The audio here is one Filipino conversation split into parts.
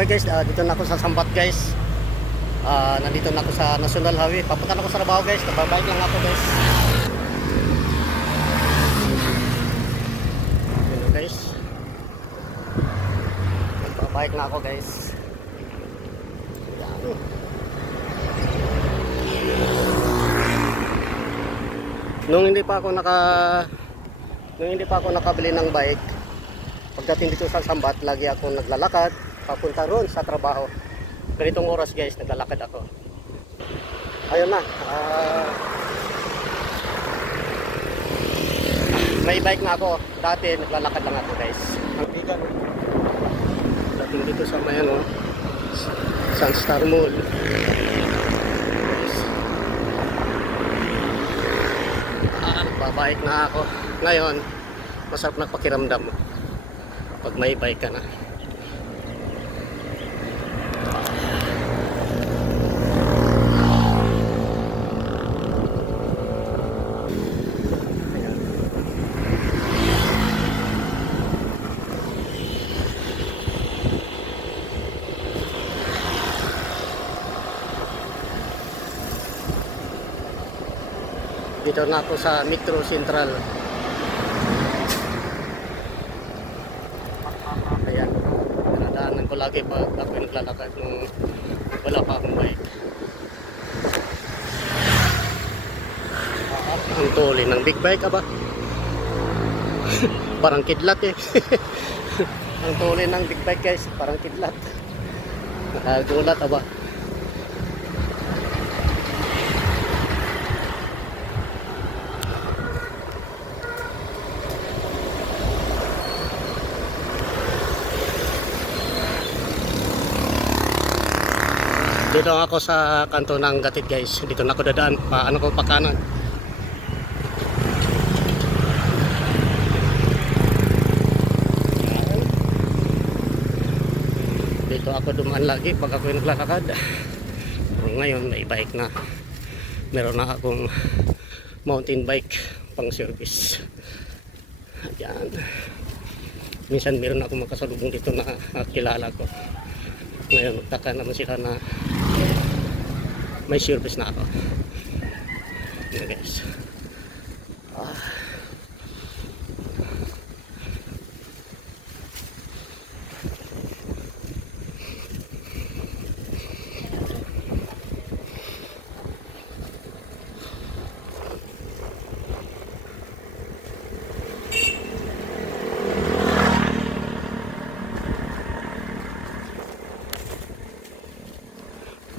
Okay guys, dito na ako sa Sambat guys. Nandito na ako sa National Highway. Papunta na ako sa Rabaw guys. Nababike lang ako guys. Hello guys. Nababike na ako guys. Yan. Nung hindi pa ako nakabili ng bike, pagdating dito sa Sambat, lagi ako naglalakad papunta ron sa trabaho. Ganitong oras guys, naglalakad ako. Ayun na. May bike na ako. Dati naglalakad lang ako guys. Ang bigan. Dating dito sa may ano, Sunstar Mall. Nagpabike na ako. Ngayon, masarap nagpakiramdam pag may bike ka na. Dito na ako sa Metro Central. Ayan, dinadaanan ko lagi pag ako naglalakad nung wala pa akong bike. Ang tuloy ng big bike aba. Parang kidlat eh. Ang tuloy ng big bike guys, parang kidlat. Nakagulat aba. Dito ako sa kanto ng Gatid guys. Dito na ako dadaan. Paano ko pa kanan. Dito ako dumaan lagi pag ako naglalakad. Ngayon may bike na. Meron na akong mountain bike pang service. Ayan. Minsan meron akong makasalubong dito na kilala ko. Ngayon magtaka naman sila na may service na ako. Yan guys.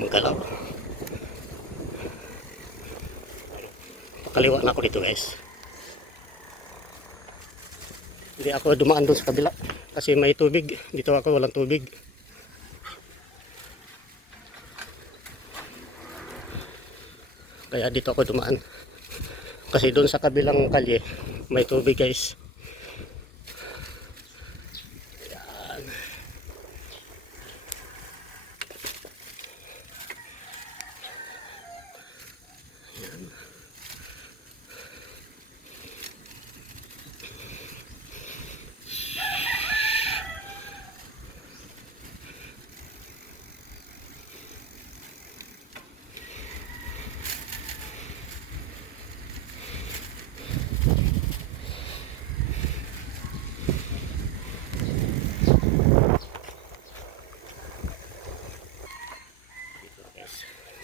Magalaw. Pakaliwa na ako dito guys. Hindi ako dumaan doon sa kabila kasi may tubig. Dito ako walang tubig. Kaya dito ako dumaan. Kasi doon sa kabilang kalye may tubig guys.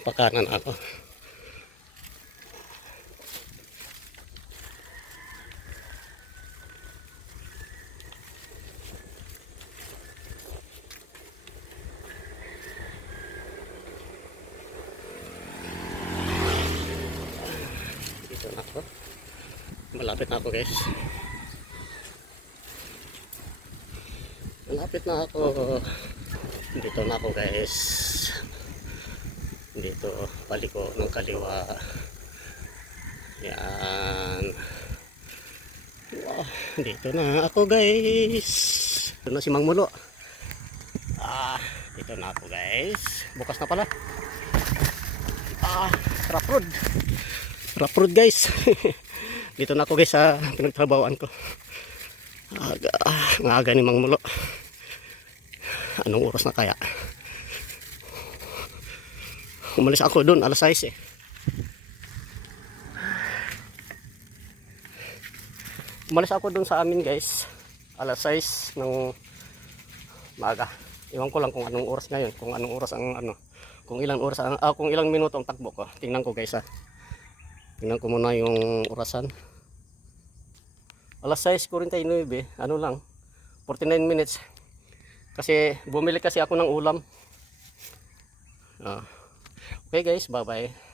Pakanan ako. Dito na ako. Malapit na ako guys. Malapit na ako. Dito na ako guys. Dito balik ko ng kaliwa. Yan. Wow, dito na ako guys. Dito na si Mang Mulo. Dito na ako guys. Bukas na pala. Rough road. Rough road guys. Dito na ako guys sa pinagtrabahoan ko. Aga ni Mang Mulo. Anong oras na kaya? Umalis ako doon, alas 6 eh. Umalis ako doon sa amin guys, alas 6 ng maaga. Iwan ko lang kung anong oras ngayon, kung anong oras ang ano, kung ilang oras ang, kung ilang minuto ang takbo ko. Tingnan ko guys ha. Tingnan ko muna yung orasan. Alas 6:49, ano lang, 49 minutes. Kasi bumili kasi ako ng ulam. Okay guys, bye bye.